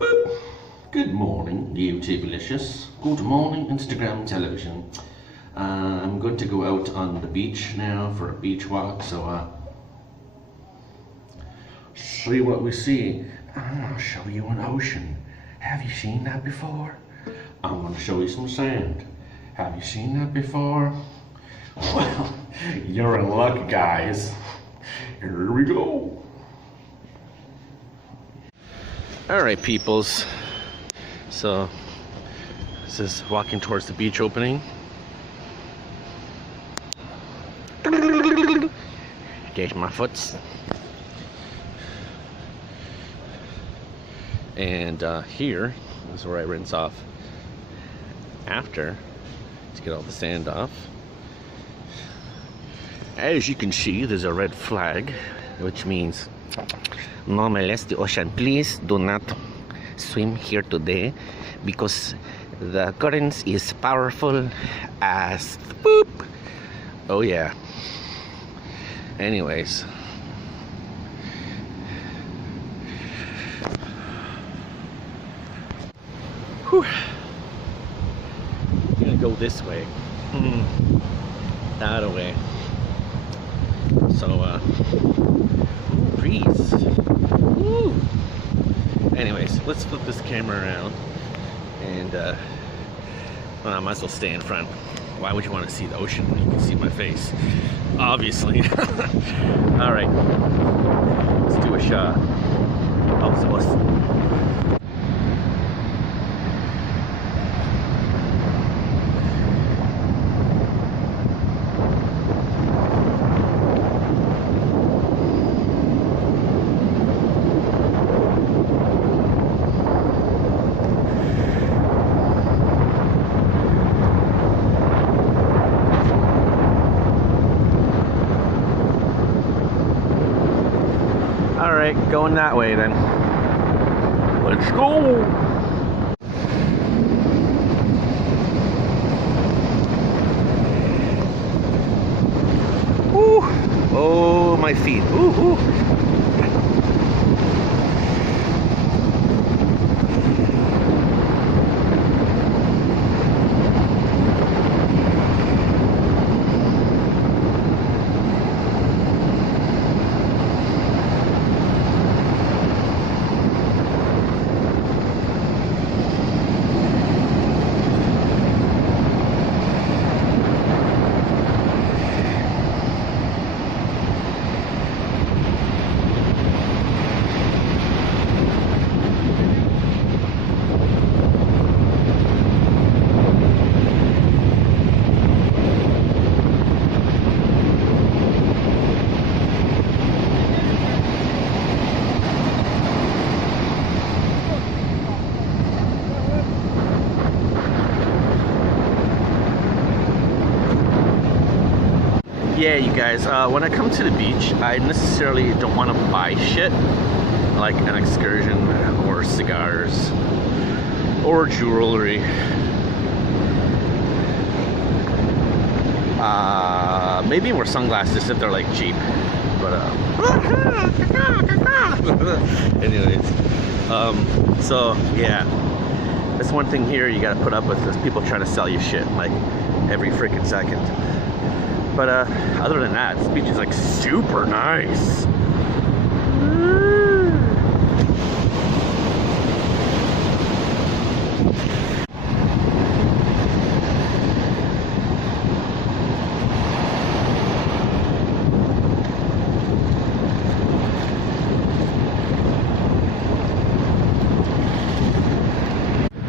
Boop. Good morning, YouTube-licious. Good morning, Instagram television. I'm going to go out on the beach now for a beach walk, so see what we see. I'll show you an ocean. Have you seen that before? I'm going to show you some sand. Have you seen that before? Well, you're in luck, guys. Here we go. Alright, peoples. So, this is walking towards the beach opening. There's my foots. And here is where I rinse off after to get all the sand off. As you can see, there's a red flag, which means no molest the ocean. Please do not swim here today because the currents is powerful as boop. Oh yeah. Anyways, whew. I'm gonna go this way, that way. So breeze. Woo. Anyways, let's flip this camera around, and well, I might as well stay in front. Why would you want to see the ocean when you can see my face? Obviously. All right, let's do a shot. Oh, so Alright, going that way then. Let's go! Ooh! Oh, my feet. Ooh, ooh. Yeah, you guys, when I come to the beach, I necessarily don't want to buy shit like an excursion or cigars or jewelry. Maybe more sunglasses if they're like cheap, but anyways, so yeah, that's one thing here you gotta put up with, is people trying to sell you shit like every freaking second. But other than that, this beach is like super nice.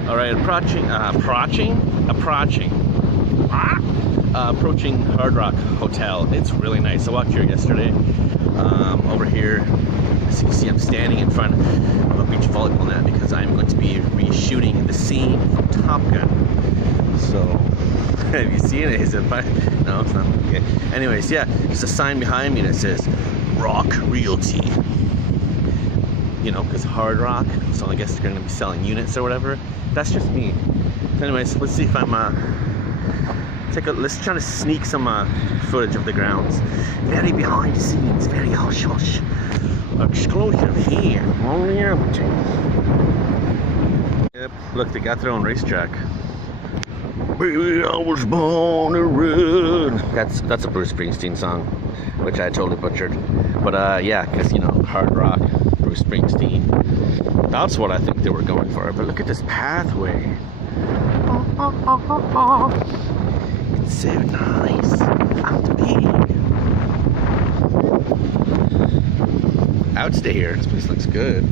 All right, approaching Hard Rock Hotel. It's really nice. I walked here yesterday. Over here, as you can see, I'm standing in front of a beach volleyball net because I'm going to be reshooting the scene from Top Gun. So, have you seen it? Is it fine? No, it's not. Okay. Anyways, yeah, there's a sign behind me that says Rock Realty. You know, because Hard Rock, so I guess they're going to be selling units or whatever. That's just me. Anyways, let's see if I'm let's try to sneak some footage of the grounds. Very behind the scenes, very hush hush. Exclusive here on reality. Look, they got their own racetrack. Baby, I was born to run. That's a Bruce Springsteen song, which I totally butchered. But yeah, because, you know, hard rock, Bruce Springsteen. That's what I think they were going for. But look at this pathway. It's so nice. I'm big. I would stay here. This place looks good.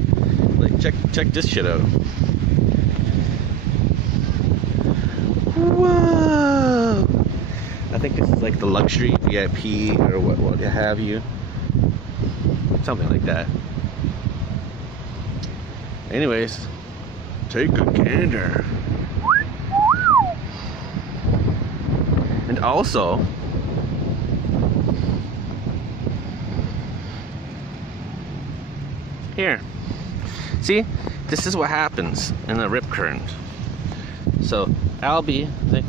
Like, check this shit out. Whoa! I think this is like the luxury VIP or what have you. Something like that. Anyways, take a gander. And also, here, see, this is what happens in the rip current. So I'll be like,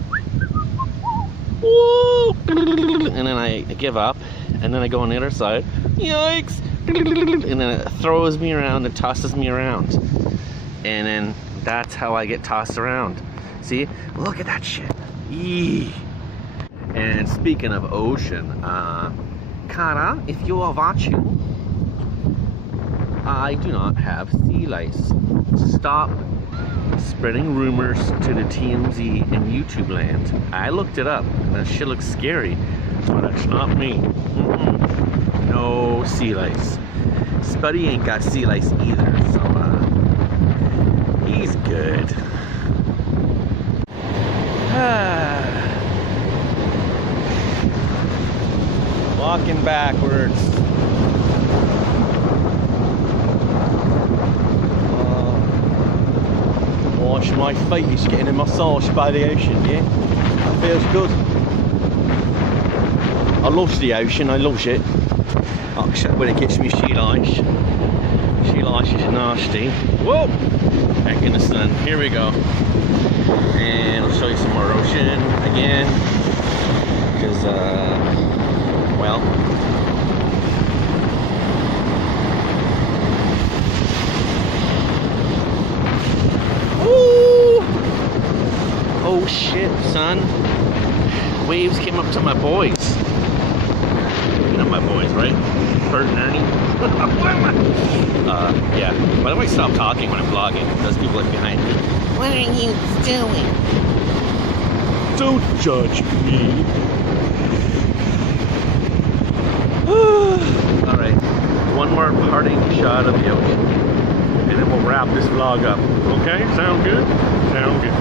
woo, and then I give up, and then I go on the other side, yikes, and then it throws me around and tosses me around, and then that's how I get tossed around. See, look at that shit. Eee. And speaking of ocean, Cara, if you are watching, I do not have sea lice. Stop spreading rumors to the TMZ and YouTube land. I looked it up. That shit looks scary, but it's not me. No sea lice. Spuddy ain't got sea lice either, so he's good. Walking backwards. Wash my face, getting a massage by the ocean, yeah? That feels good. I love the ocean, I love it. Except when it gets me sea lice. Sea lice is nasty. Whoa! Back in the sun. Here we go. And I'll show you some more ocean again. Because, well, ooh! Oh shit, son. Waves came up to my boys. You know my boys, right? Bert and Ernie. Yeah. But I might stop talking when I'm vlogging. Those people like behind me. What are you doing? Don't judge me. Alright. One more parting shot of the ocean. And then we'll wrap this vlog up. Okay? Sound good? Sound good.